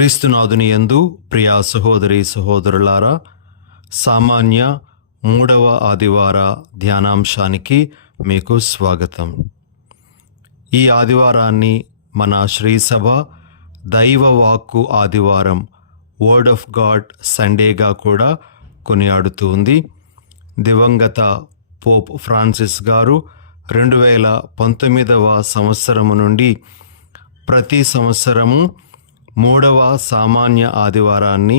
క్రీస్తునాథుని యందు ప్రియా సహోదరి సహోదరులారా, సామాన్య 3వ ఆదివార ధ్యానాంశానికి మీకు స్వాగతం. ఈ ఆదివారాన్ని మన శ్రీసభ దైవవాక్కు ఆదివారం, వర్డ్ ఆఫ్ గాడ్ సండేగా కూడా కొనియాడుతూ ఉంది. దివంగత పోప్ ఫ్రాన్సిస్ గారు 2019వ సంవత్సరము నుండి ప్రతి సంవత్సరము 3వ సామాన్య ఆదివారాన్ని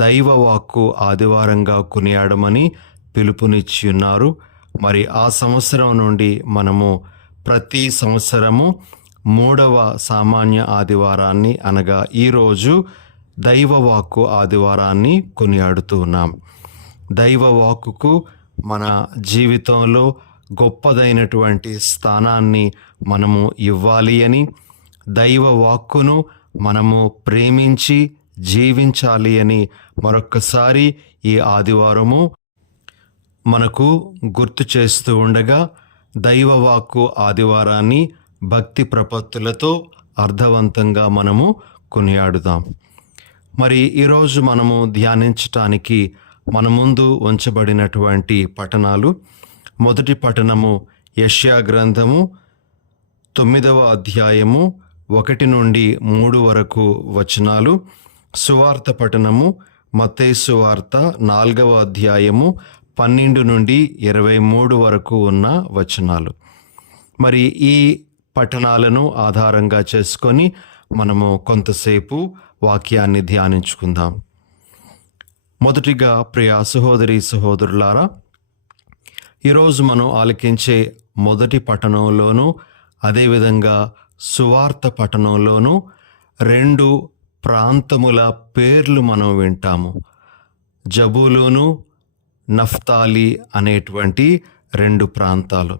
దైవవాక్కు ఆదివారంగా కొనియాడమని పిలుపునిచ్చి ఉన్నారు. మరి ఆ సంవత్సరం నుండి మనము ప్రతి సంవత్సరము 3వ సామాన్య ఆదివారాన్ని అనగా ఈరోజు దైవవాక్కు ఆదివారాన్ని కొనియాడుతూ ఉన్నాం. దైవవాక్కుకు మన జీవితంలో గొప్పదైనటువంటి స్థానాన్ని మనము ఇవ్వాలి అని, దైవవాక్కును మనము ప్రేమించి జీవించాలి అని మరొక్కసారి ఈ ఆదివారము మనకు గుర్తు చేస్తూ ఉండగా, దైవవాక్కు ఆదివారాన్ని భక్తి ప్రపత్తులతో అర్థవంతంగా మనము కొనియాడుదాం. మరి ఈరోజు మనము ధ్యానించటానికి మన ముందు ఉంచబడినటువంటి పఠనాలు: మొదటి పఠనము యెషయా గ్రంథము 9వ అధ్యాయము 1 నుండి 3 వరకు వచనాలు. సువార్త పఠనము మత్తయి సువార్త 4వ అధ్యాయము 12 నుండి 23 వరకు ఉన్న వచనాలు. మరి ఈ పఠనాలను ఆధారంగా చేసుకొని మనము కొంతసేపు వాక్యాన్ని ధ్యానించుకుందాం. మొదటిగా ప్రియా సహోదరి సహోదరులారా, ఈరోజు మనం ఆలకించే మొదటి పఠనంలోనూ అదేవిధంగా సువార్త పఠనంలోనూ 2 ప్రాంతముల పేర్లు మనం వింటాము. జబూలూను, నఫ్తాలి అనేటువంటి 2 ప్రాంతాలు.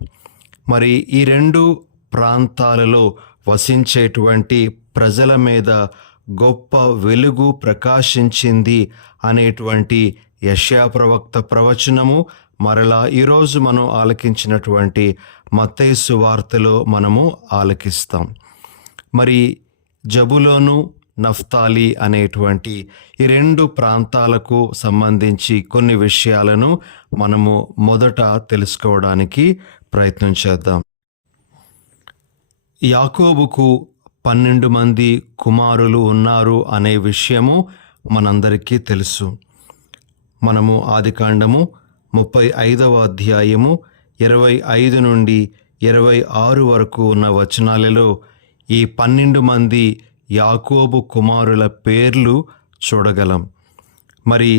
మరి ఈ 2 ప్రాంతాలలో వసించేటువంటి ప్రజల మీద గొప్ప వెలుగు ప్రకాశించింది అనేటువంటి యెషయా ప్రవక్త ప్రవచనము మరలా ఈరోజు మనం ఆలకించినటువంటి మత్తయి సువార్తలో మనము ఆలకిస్తాం. మరి జబూలూను, నఫ్తాలి అనేటువంటి ఈ 2 ప్రాంతాలకు సంబంధించి కొన్ని విషయాలను మనము మొదట తెలుసుకోవడానికి ప్రయత్నం చేద్దాం. యాకోబుకు 12 మంది కుమారులు ఉన్నారు అనే విషయము మనందరికీ తెలుసు. మనము ఆదికాండము 35వ అధ్యాయము 25 నుండి 26 వరకు ఉన్న వచనాలలో ఈ 12 మంది యాకోబు కుమారుల పేర్లు చూడగలం. మరి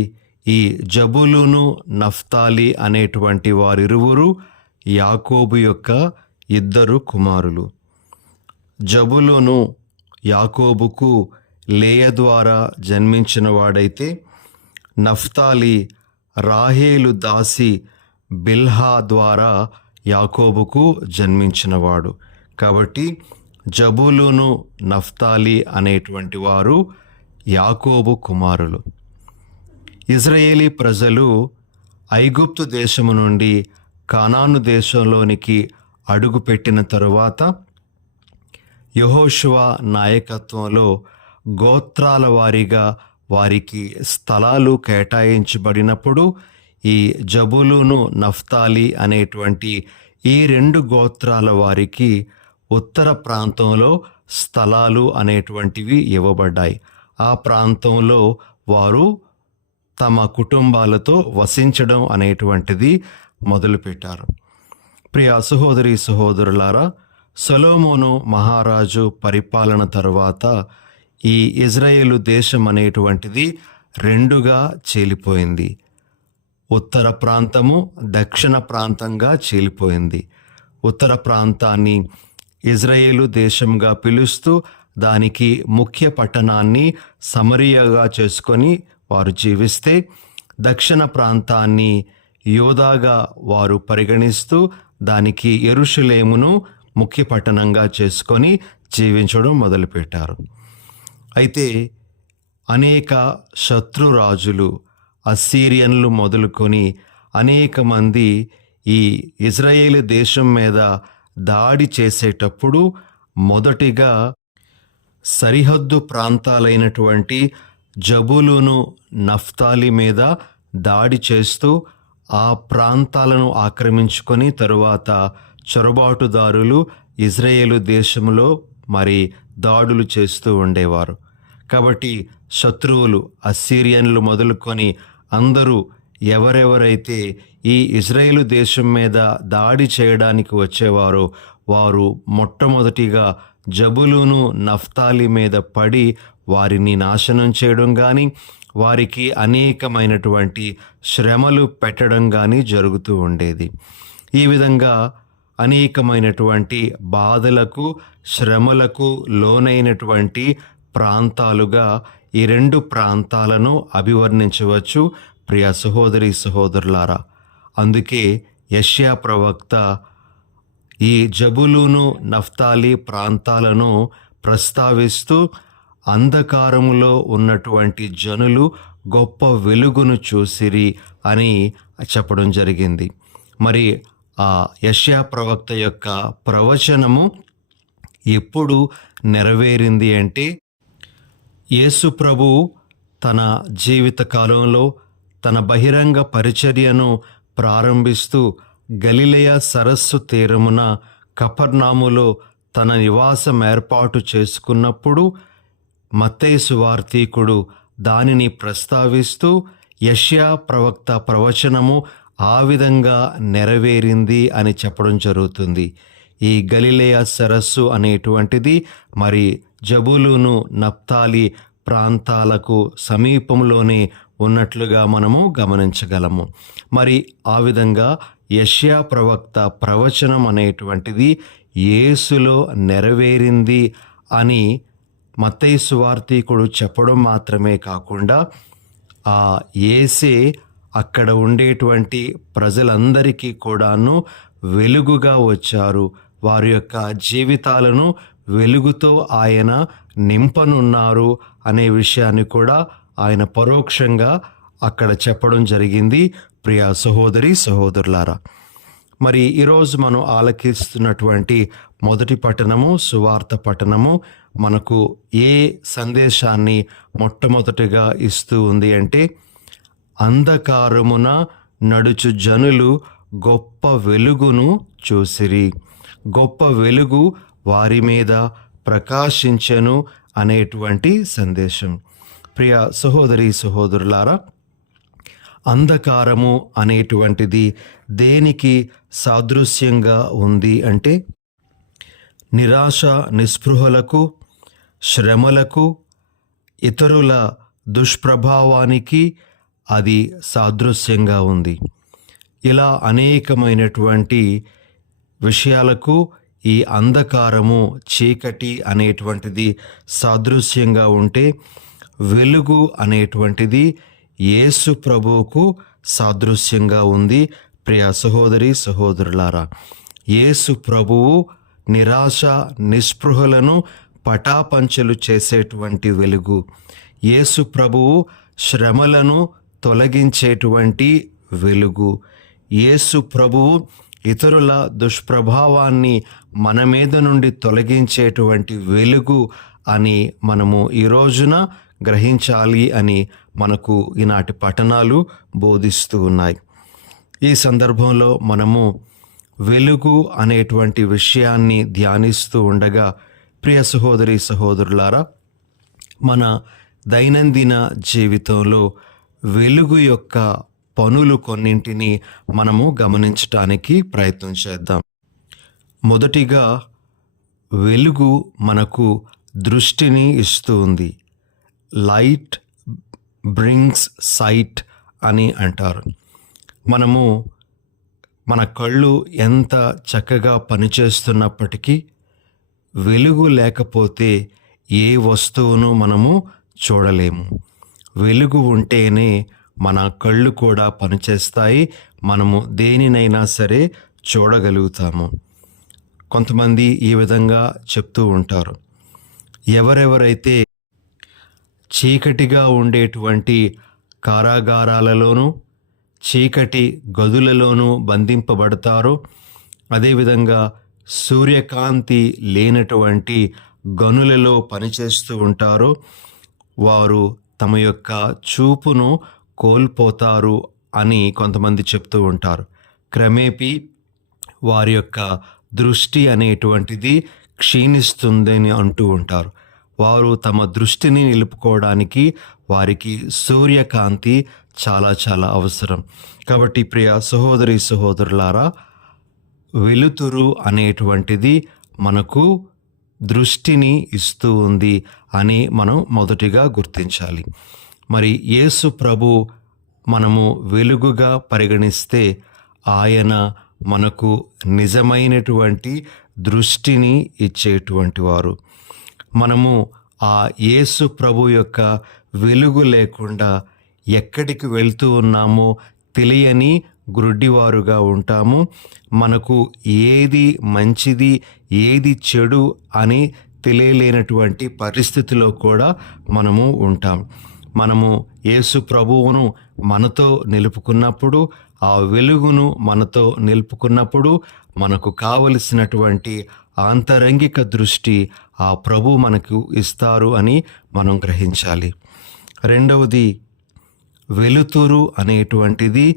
ఈ జబూలూను, నఫ్తాలి అనేటువంటి వారిరువురు యాకోబు యొక్క 2 కుమారులు. జబూలూను యాకోబుకు లేయ ద్వారా జన్మించిన వాడైతే, నఫ్తాలి రాహేలు దాసి బిల్హా ద్వారా యాకోబుకు జన్మించినవాడు. కాబట్టి జబూలూను, నఫ్తాలి అనేటువంటి వారు యాకోబు కుమారులు. ఇజ్రాయేలీ ప్రజలు ఐగుప్తు దేశము నుండి కానాను దేశంలోనికి అడుగుపెట్టిన తరువాత యెహోషువ నాయకత్వంలో గోత్రాల వారీగా వారికి స్థలాలు కేటాయించబడినప్పుడు ఈ జబూలూను, నఫ్తాలి అనేటువంటి ఈ 2 గోత్రాల వారికి ఉత్తర ప్రాంతంలో స్థలాలు అనేటువంటివి ఇవ్వబడ్డాయి. ఆ ప్రాంతంలో వారు తమ కుటుంబాలతో వసించడం అనేటువంటిది మొదలుపెట్టారు. ప్రియ సహోదరి సహోదరులారా, సొలొమోను మహారాజు పరిపాలన తరువాత ఈ ఇజ్రాయేలు దేశం అనేటువంటిది 2గా చీలిపోయింది. ఉత్తర ప్రాంతము, దక్షిణ ప్రాంతంగా చీలిపోయింది. ఉత్తర ప్రాంతాన్ని ఇజ్రాయేలు దేశంగా పిలుస్తూ దానికి ముఖ్య పట్టణాన్ని సమరియగా చేసుకొని వారు జీవిస్తే, దక్షిణ ప్రాంతాన్ని యోదాగా వారు పరిగణిస్తూ దానికి యెరూషలేమును ముఖ్య పట్టణంగా చేసుకొని జీవించడం మొదలుపెట్టారు. అయితే అనేక శత్రురాజులు, అస్సీరియన్లు మొదలుకొని అనేక మంది ఈ ఇజ్రాయేలు దేశం మీద దాడి చేసేటప్పుడు మొదటిగా సరిహద్దు ప్రాంతాలైనటువంటి జబూలూను, నఫ్తాలి మీద దాడి చేస్తూ ఆ ప్రాంతాలను ఆక్రమించుకొని తరువాత చొరబాటుదారులు ఇజ్రాయేలు దేశంలో మరి దాడులు చేస్తూ ఉండేవారు. కాబట్టి శత్రువులు అస్సీరియన్లు మొదలుకొని అందరూ ఎవరెవరైతే ఈ ఇజ్రాయేలు దేశం మీద దాడి చేయడానికి వచ్చేవారో వారు మొట్టమొదటిగా జబూలూను, నఫ్తాలి మీద పడి వారిని నాశనం చేయడం కానీ వారికి అనేకమైనటువంటి శ్రమలు పెట్టడం కానీ జరుగుతూ ఉండేది. ఈ విధంగా అనేకమైనటువంటి బాధలకు, శ్రమలకు లోనైనటువంటి ప్రాంతాలుగా ఈ రెండు ప్రాంతాలను అభివర్ణించవచ్చు ప్రియ సహోదరి సహోదరులారా. అందుకే యెషయా ప్రవక్త ఈ జబూలూను, నఫ్తాలి ప్రాంతాలను ప్రస్తావిస్తూ అంధకారములో ఉన్నటువంటి జనులు గొప్ప వెలుగును చూసిరి అని చెప్పడం జరిగింది. మరి ఆ యెషయా ప్రవక్త యొక్క ప్రవచనము ఎప్పుడు నెరవేరింది అంటే యేసు ప్రభువు తన జీవిత కాలంలో తన బహిరంగ పరిచర్యను ప్రారంభిస్తూ గలిలయ సరస్సు తీరమున కపర్నాములో తన నివాసం ఏర్పాటు చేసుకున్నప్పుడు మత్తయి సువార్తీకుడు దానిని ప్రస్తావిస్తూ యెషయా ప్రవక్త ప్రవచనము ఆ విధంగా నెరవేరింది అని చెప్పడం జరుగుతుంది. ఈ గలిలయ సరస్సు అనేటువంటిది మరి జబూలూను, నఫ్తాలి ప్రాంతాలకు సమీపంలోనే ఉన్నట్లుగా మనము గమనించగలము. మరి ఆ విధంగా యెషయా ప్రవక్త ప్రవచనం అనేటువంటిది యేసులో నెరవేరింది అని మత్తయి సువార్తీకుడు చెప్పడం మాత్రమే కాకుండా ఆ యేసే అక్కడ ఉండేటువంటి ప్రజలందరికీ కూడాను వెలుగుగా వచ్చారు. వారి యొక్క జీవితాలను వెలుగుతో ఆయన నింపనున్నారు అనే విషయాన్ని కూడా ఆయన పరోక్షంగా అక్కడ చెప్పడం జరిగింది ప్రియ సహోదరి సహోదరులారా. మరి ఈరోజు మనం ఆలకిస్తున్నటువంటి మొదటి పట్టణము, సువార్త పట్టణము మనకు ఏ సందేశాన్ని మొట్టమొదటిగా ఇస్తూ ఉంది అంటే అంధకారమున నడుచు జనులు గొప్ప వెలుగును చూసిరి, గొప్ప వెలుగు వారి మీద ప్రకాశించెను అనేటువంటి సందేశం. ప్రియ సహోదరి సహోదరులారా, అంధకారము అనేటువంటిది దేనికి సాదృశ్యంగా ఉంది అంటే నిరాశ, నిస్పృహలకు, శ్రమలకు, ఇతరుల దుష్ప్రభావానికి అది సాదృశ్యంగా ఉంది. ఇలా అనేకమైనటువంటి విషయాలకు ఈ అంధకారము, చీకటి అనేటువంటిది సాదృశ్యంగా ఉంటే వెలుగు అనేటువంటిది యేసు ప్రభువుకు సాదృశ్యంగా ఉంది. ప్రియ సహోదరి సహోదరులారా, యేసు ప్రభువు నిరాశ, నిస్పృహలను పటాపంచలు చేసేటువంటి వెలుగు. యేసు ప్రభువు శ్రమలను తొలగించేటువంటి వెలుగు. యేసు ప్రభువు ఇతరుల దుష్ప్రభావాన్ని మన మీద నుండి తొలగించేటువంటి వెలుగు అని మనము ఈ రోజున గ్రహించాలి అని మనకు ఈనాటి పఠనాలు బోధిస్తూ ఉన్నాయి. ఈ సందర్భంలో మనము వెలుగు అనేటువంటి విషయాన్ని ధ్యానిస్తూ ఉండగా ప్రియ సహోదరి సహోదరులారా, మన దైనందిన జీవితంలో వెలుగు యొక్క పనులు కొన్నింటిని మనము గమనించటానికి ప్రయత్నం చేద్దాం. మొదటిగా వెలుగు మనకు దృష్టిని ఇస్తూ ఉంది. లైట్ బ్రింగ్స్ సైట్ అని అంటారు. మనము మన కళ్ళు ఎంత చక్కగా పనిచేస్తున్నప్పటికీ వెలుగు లేకపోతే ఏ వస్తువును మనము చూడలేము. వెలుగు ఉంటేనే మన కళ్ళు కూడా పనిచేస్తాయి. మనము దేనినైనా సరే చూడగలుగుతాము. కొంతమంది ఈ విధంగా చెప్తూ ఉంటారు, ఎవరెవరైతే చీకటిగా ఉండేటువంటి కారాగారాలలోనూ చీకటి గదులలోనూ బంధింపబడతారో, అదేవిధంగా సూర్యకాంతి లేనటువంటి గనులలో పనిచేస్తూ ఉంటారో వారు తమ యొక్క చూపును కోల్పోతారు అని కొంతమంది చెప్తూ ఉంటారు. క్రమేపీ వారి యొక్క దృష్టి అనేటువంటిది క్షీణిస్తుందని అంటూ ఉంటారు. వారు తమ దృష్టిని నిలుపుకోవడానికి వారికి సూర్యకాంతి చాలా చాలా అవసరం. కాబట్టి ప్రియ సహోదరి సహోదరులారా, వెలుతురు అనేటువంటిది మనకు దృష్టిని ఇస్తూ ఉంది అని మనం మొదటిగా గుర్తించాలి. మరి యేసు ప్రభు మనము వెలుగుగా పరిగణిస్తే ఆయన మనకు నిజమైనటువంటి దృష్టిని ఇచ్చేటువంటి వారు. మనము ఆ యేసు ప్రభు యొక్క వెలుగు లేకుండా ఎక్కడికి వెళ్తూ ఉన్నామో తెలియని గ్రుడ్డివారుగా ఉంటాము. మనకు ఏది మంచిది ఏది చెడు అని తెలియలేనటువంటి పరిస్థితిలో కూడా మనము ఉంటాం. మనము యేసు ప్రభువును మనతో నిలుపుకున్నప్పుడు, ఆ వెలుగును మనతో నిలుపుకున్నప్పుడు మనకు కావలసినటువంటి ఆంతరంగిక దృష్టి ఆ ప్రభు మనకు ఇస్తారు అని మనం గ్రహించాలి. రెండవది, వెలుతురు అనేటువంటిది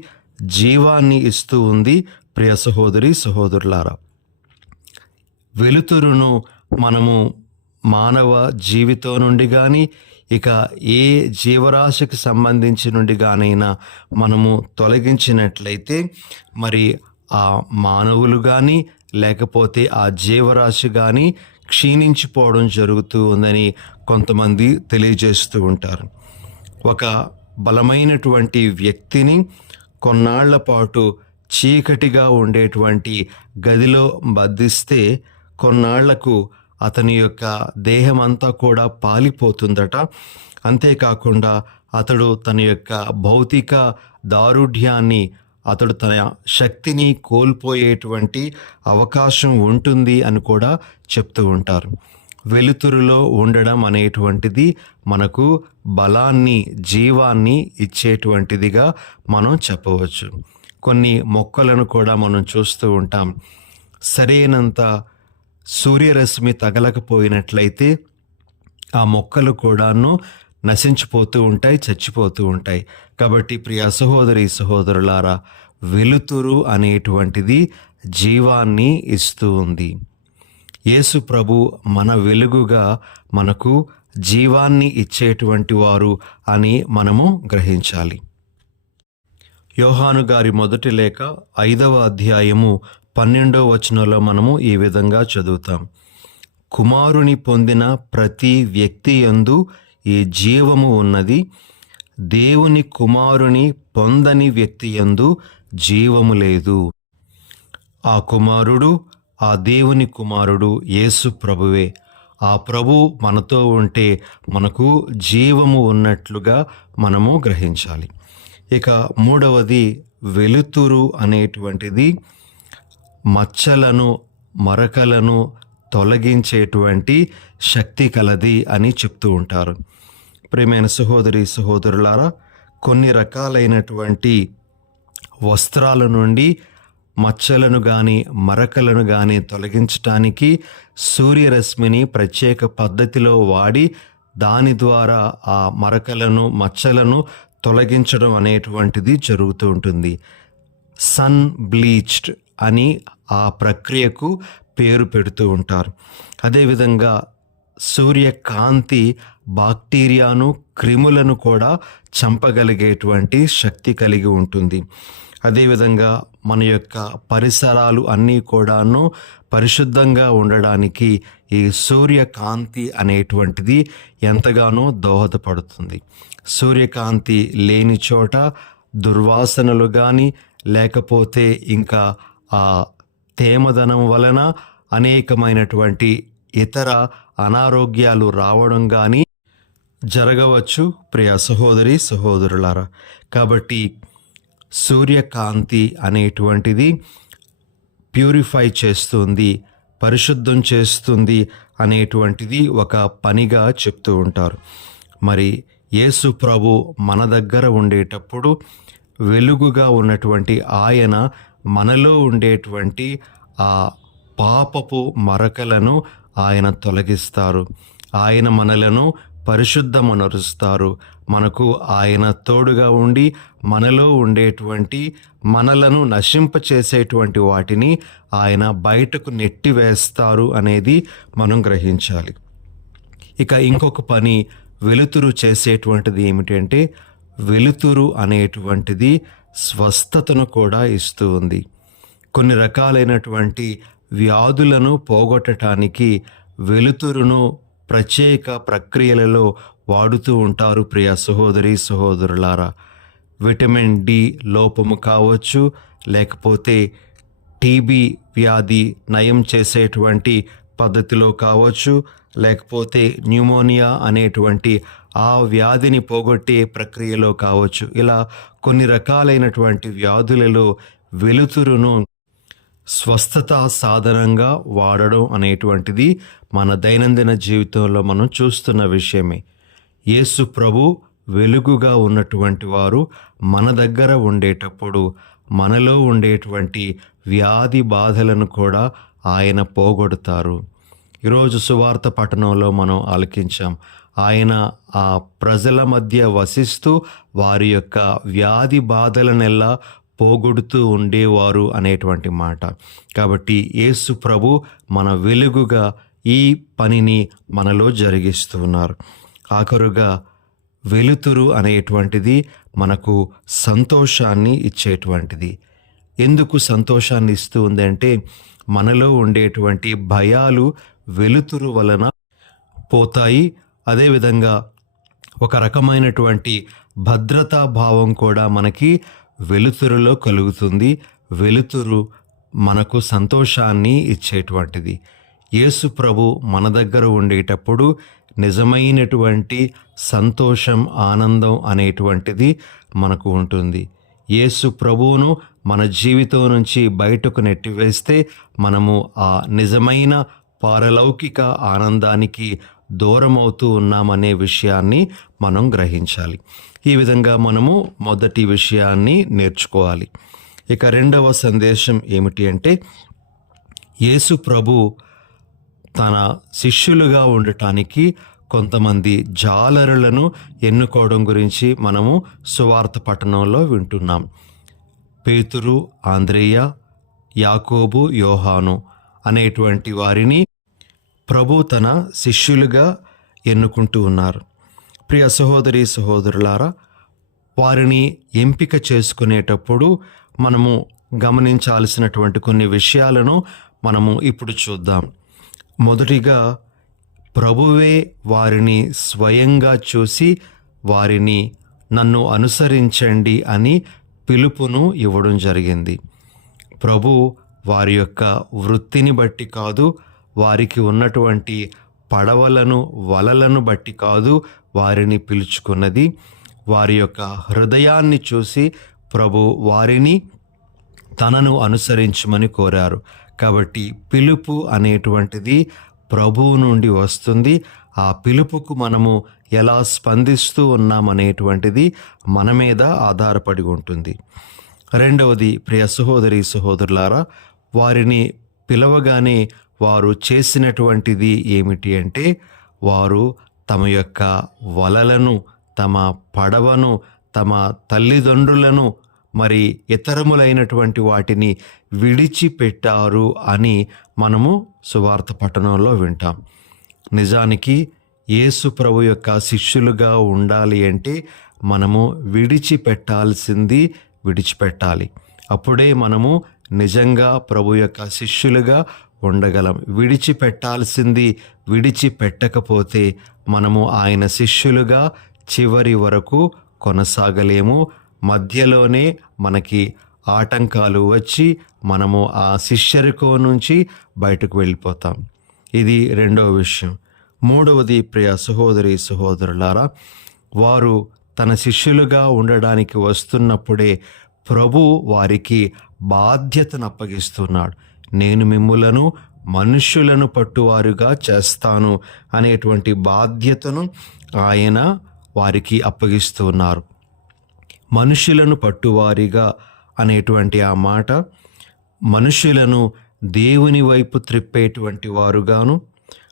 జీవాన్ని ఇస్తూ ఉంది. ప్రియ సహోదరి సహోదరులారా, వెలుతురును మనము మానవ జీవితం నుండి కానీ ఇక ఏ జీవరాశికి సంబంధించి నుండి గానైనా మనము తొలగించినట్లయితే మరి ఆ మానవులు కానీ లేకపోతే ఆ జీవరాశి కానీ క్షీణించిపోవడం జరుగుతూ ఉందని కొంతమంది తెలియజేస్తూ ఉంటారు. ఒక బలమైనటువంటి వ్యక్తిని కొన్నాళ్ల పాటు చీకటిగా ఉండేటువంటి గదిలో బంధిస్తే కొన్నాళ్లకు అతని యొక్క దేహమంతా కూడా పాలిపోతుందట. అంతేకాకుండా అతడు తన యొక్క భౌతిక దారుఢ్యాన్ని, అతడు తన శక్తిని కోల్పోయేటువంటి అవకాశం ఉంటుంది అని కూడా చెప్తూ ఉంటారు. వెలుతురులో ఉండడం అనేటువంటిది మనకు బలాన్ని, జీవాన్ని ఇచ్చేటువంటిదిగా మనం చెప్పవచ్చు. కొన్ని మొక్కలను కూడా మనం చూస్తూ ఉంటాం. సరైనంత సూర్యరశ్మి తగలకపోయినట్లయితే ఆ మొక్కలు కూడాను నశించిపోతూ ఉంటాయి, చచ్చిపోతూ ఉంటాయి. కాబట్టి ప్రియ సహోదరి సహోదరులారా, వెలుతురు అనేటువంటిది జీవాన్ని ఇస్తూ ఉంది. యేసు ప్రభు మన వెలుగుగా మనకు జీవాన్ని ఇచ్చేటువంటి వారు అని మనము గ్రహించాలి. యోహాను గారి మొదటి లేఖ 5వ అధ్యాయము 12వ వచనంలో మనము ఈ విధంగా చదువుతాం. కుమారుని పొందిన ప్రతి వ్యక్తి యందు ఈ జీవము ఉన్నది, దేవుని కుమారుని పొందని వ్యక్తి యందు జీవము లేదు. ఆ కుమారుడు, ఆ దేవుని కుమారుడు యేసు ప్రభువే. ఆ ప్రభు మనతో ఉంటే మనకు జీవము ఉన్నట్లుగా మనము గ్రహించాలి. ఇక మూడవది, వెలుతురు అనేటువంటిది మచ్చలను, మరకలను తొలగించేటువంటి శక్తి కలది అని చెప్తూ ఉంటారు. ప్రియమైన సహోదరి సహోదరులారా, కొన్ని రకాలైనటువంటి వస్త్రాల నుండి మచ్చలను కానీ మరకలను కానీ తొలగించటానికి సూర్యరశ్మిని ప్రత్యేక పద్ధతిలో వాడి దాని ద్వారా ఆ మరకలను, మచ్చలను తొలగించడం అనేటువంటిది జరుగుతూ ఉంటుంది. సన్ బ్లీచ్డ్ అని ఆ ప్రక్రియకు పేరు పెడుతూ ఉంటారు. అదేవిధంగా సూర్యకాంతి బాక్టీరియాను, క్రిములను కూడా చంపగలిగేటువంటి శక్తి కలిగి ఉంటుంది. అదేవిధంగా మన యొక్క పరిసరాలు అన్నీ కూడాను పరిశుద్ధంగా ఉండడానికి ఈ సూర్యకాంతి అనేటువంటిది ఎంతగానో దోహదపడుతుంది. సూర్యకాంతి లేని చోట దుర్వాసనలు కానీ లేకపోతే ఇంకా ఆ తేమదనం వలన అనేకమైనటువంటి ఇతర అనారోగ్యాలు రావడం కానీ జరగవచ్చు. ప్రియ సహోదరి సహోదరులారా, కాబట్టి సూర్యకాంతి అనేటువంటిది ప్యూరిఫై చేస్తుంది, పరిశుద్ధం చేస్తుంది అనేటువంటిది ఒక పనిగా చెప్తూ ఉంటారు. మరి యేసు ప్రభు మన దగ్గర ఉండేటప్పుడు వెలుగుగా ఉన్నటువంటి ఆయన మనలో ఉండేటువంటి ఆ పాపపు మరకలను ఆయన తొలగిస్తారు. ఆయన మనలను పరిశుద్ధమనరుస్తారు. మనకు ఆయన తోడుగా ఉండి మనలో ఉండేటువంటి మనలను నశింపచేసేటువంటి వాటిని ఆయన బయటకు నెట్టివేస్తారు అనేది మనం గ్రహించాలి. ఇక ఇంకొక పని వెలుతురు చేసేటువంటిది ఏమిటంటే, వెలుతురు అనేటువంటిది స్వస్థతను కూడా ఇస్తూ ఉంది. కొన్ని రకాలైనటువంటి వ్యాధులను పోగొట్టడానికి వెలుతురును ప్రత్యేక ప్రక్రియలలో వాడుతూ ఉంటారు. ప్రియ సహోదరి సహోదరులారా, విటమిన్ డి లోపము కావచ్చు, లేకపోతే టీబీ వ్యాధి నయం చేసేటువంటి పద్ధతిలో కావచ్చు, లేకపోతే న్యూమోనియా అనేటువంటి ఆ వ్యాధిని పోగొట్టే ప్రక్రియలో కావచ్చు. ఇలా కొన్ని రకాలైనటువంటి వ్యాధులలో వెలుతురును స్వస్థత సాధనంగా వాడడం అనేటువంటిది మన దైనందిన జీవితంలో మనం చూస్తున్న విషయమే. యేసు ప్రభు వెలుగుగా ఉన్నటువంటి వారు మన దగ్గర ఉండేటప్పుడు మనలో ఉండేటువంటి వ్యాధి బాధలను కూడా ఆయన పోగొడతారు. ఈరోజు సువార్త పట్టణంలో మనం ఆలకించాం. ఆయన ఆ ప్రజల మధ్య వసిస్తూ వారి యొక్క వ్యాధి బాధలనెల్లా పోగొడుతూ ఉండేవారు అనేటువంటి మాట. కాబట్టి యేసు ప్రభు మన వెలుగుగా ఈ పనిని మనలో జరిగిస్తూ ఉన్నారు. ఆఖరుగా వెలుతురు అనేటువంటిది మనకు సంతోషాన్ని ఇచ్చేటువంటిది. ఎందుకు సంతోషాన్ని ఇస్తూ ఉంది అంటే, మనలో ఉండేటువంటి భయాలు వెలుతురు వలన పోతాయి. అదేవిధంగా ఒక రకమైనటువంటి భద్రతా భావం కూడా మనకి వెలుతురులో కలుగుతుంది. వెలుతురు మనకు సంతోషాన్ని ఇచ్చేటువంటిది. యేసు ప్రభు మన దగ్గర ఉండేటప్పుడు నిజమైనటువంటి సంతోషం, ఆనందం అనేటువంటిది మనకు ఉంటుంది. యేసు ప్రభువును మన జీవితం నుంచి బయటకు నెట్టివేస్తే మనము ఆ నిజమైన పారలౌకిక ఆనందానికి దూరమవుతూ ఉన్నామనే విషయాన్ని మనం గ్రహించాలి. ఈ విధంగా మనము మొదటి విషయాన్ని నేర్చుకోవాలి. ఇక రెండవ సందేశం ఏమిటి అంటే, యేసు ప్రభు తన శిష్యులుగా ఉండటానికి కొంతమంది జాలరులను ఎన్నుకోవడం గురించి మనము సువార్త పట్టణంలో వింటున్నాం. పేతురు, ఆంద్రేయ, యాకోబు, యోహాను అనేటువంటి వారిని ప్రభు తన శిష్యులుగా ఎన్నుకుంటూ ఉన్నారు. ప్రియ సహోదరి సహోదరులారా, వారిని ఎంపిక చేసుకునేటప్పుడు మనము గమనించాల్సినటువంటి కొన్ని విషయాలను మనము ఇప్పుడు చూద్దాం. మొదటిగా, ప్రభువే వారిని స్వయంగా చూసి వారిని నన్ను అనుసరించండి అని పిలుపును ఇవ్వడం జరిగింది. ప్రభు వారి యొక్క వృత్తిని బట్టి కాదు, వారికి ఉన్నటువంటి పడవలను, వలలను బట్టి కాదు వారిని పిలుచుకున్నది. వారి యొక్క హృదయాన్ని చూసి ప్రభు వారిని తనను అనుసరించమని కోరారు. కాబట్టి పిలుపు అనేటువంటిది ప్రభువు నుండి వస్తుంది. ఆ పిలుపుకు మనము ఎలా స్పందిస్తూ ఉన్నామనేటువంటిది మన మీద ఆధారపడి ఉంటుంది. రెండవది, ప్రియ సహోదరి సహోదరులారా, వారిని పిలవగానే వారు చేసినటువంటిది ఏమిటి అంటే, వారు తమ యొక్క వలలను, తమ పడవను, తమ తల్లిదండ్రులను, మరి ఇతరములైనటువంటి వాటిని విడిచిపెట్టారు అని మనము సువార్త పట్టణంలో వింటాం. నిజానికి యేసు ప్రభు యొక్క శిష్యులుగా ఉండాలి అంటే మనము విడిచిపెట్టాల్సింది విడిచిపెట్టాలి. అప్పుడే మనము నిజంగా ప్రభు యొక్క శిష్యులుగా ఉండగలం. విడిచిపెట్టాల్సింది విడిచిపెట్టకపోతే మనము ఆయన శిష్యులుగా చివరి వరకు కొనసాగలేము. మధ్యలోనే మనకి ఆటంకాలు వచ్చి మనము ఆ శిష్యరికం నుంచి బయటకు వెళ్ళిపోతాం. ఇది రెండవ విషయం. మూడవది, ప్రియ సహోదరి సహోదరులారా, వారు తన శిష్యులుగా ఉండడానికి వస్తున్నప్పుడే ప్రభు వారికి బాధ్యతను అప్పగిస్తున్నాడు. నేను మిమ్ములను మనుష్యులను పట్టువారుగా చేస్తాను అనేటువంటి బాధ్యతను ఆయన వారికి అప్పగిస్తున్నారు. మనుషులను పట్టువారిగా అనేటువంటి ఆ మాట మనుషులను దేవుని వైపు త్రిప్పేటువంటి వారుగాను,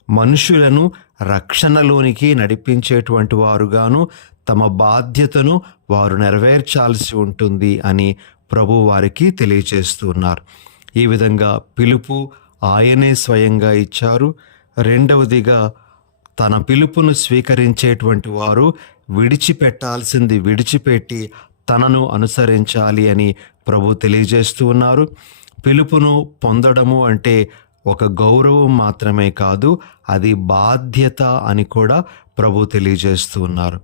మనుషులను రక్షణలోనికి నడిపించేటువంటి వారుగాను తమ బాధ్యతను వారు నెరవేర్చాల్సి ఉంటుంది అని ప్రభు వారికి తెలియచేస్తున్నారు. ఈ విధంగా పిలుపు ఆయనే స్వయంగా ఇచ్చారు. రెండవదిగా తన పిలుపును స్వీకరించేటువంటి వారు విడిచిపెట్టాల్సింది విడిచిపెట్టి తనను అనుసరించాలి అని ప్రభు తెలియజేస్తూ ఉన్నారు. పిలుపును పొందడము అంటే ఒక గౌరవం మాత్రమే కాదు, అది బాధ్యత అని కూడా ప్రభు తెలియజేస్తూ ఉన్నారు.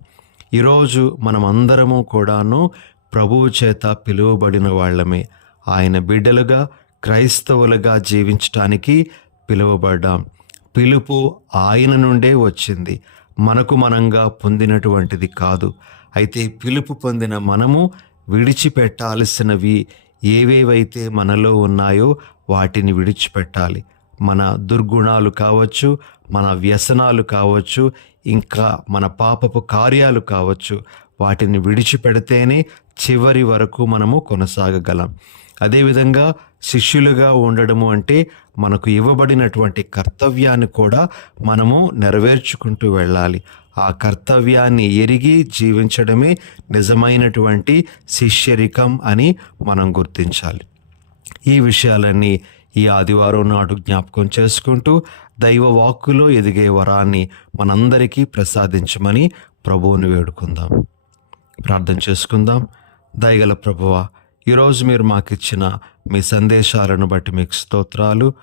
ఈరోజు మనమందరము కూడాను ప్రభువు చేత పిలువబడిన వాళ్ళమే. ఆయన బిడ్డలుగా క్రైస్తవులుగా జీవించటానికి పిలువబడ్డాం. పిలుపు ఆయన నుండే వచ్చింది, మనకు మనంగా పొందినటువంటిది కాదు. అయితే పిలుపు పొందిన మనము విడిచిపెట్టాల్సినవి ఏవేవైతే మనలో ఉన్నాయో వాటిని విడిచిపెట్టాలి. మన దుర్గుణాలు కావచ్చు, మన వ్యసనాలు కావచ్చు, ఇంకా మన పాపపు కార్యాలు కావచ్చు, వాటిని విడిచిపెడితేనే చివరి వరకు మనము కొనసాగగలం. అదేవిధంగా శిష్యులుగా ఉండడము అంటే మనకు ఇవ్వబడినటువంటి కర్తవ్యాన్ని కూడా మనము నెరవేర్చుకుంటూ వెళ్ళాలి. ఆ కర్తవ్యాన్ని ఎరిగి జీవించడమే నిజమైనటువంటి శిష్యరికం అని మనం గుర్తించాలి. ఈ విషయాలన్నీ ఈ ఆదివారం నాడు జ్ఞాపకం చేసుకుంటూ దైవ వాక్కులో ఎదిగే వరాన్ని మనందరికీ ప్రసాదించమని ప్రభువుని వేడుకుందాం. ప్రార్థన చేసుకుందాం. దయగల ప్రభువా, ఈరోజు మీరు మాకిచ్చిన మీ సందేశాలను బట్టి మీకు స్తోత్రాలు.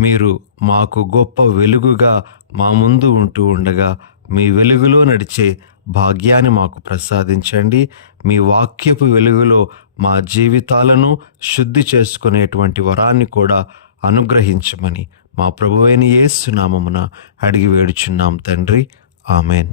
మీరు మాకు గొప్ప వెలుగుగా మా ముందు ఉంటూ ఉండగా మీ వెలుగులో నడిచే భాగ్యాన్ని మాకు ప్రసాదించండి. మీ వాక్యపు వెలుగులో మా జీవితాలను శుద్ధి చేసుకునేటువంటి వరాన్ని కూడా అనుగ్రహించమని మా ప్రభువైన యేసు నామమున అడిగి వేడుచున్నాం తండ్రి. ఆమెన్.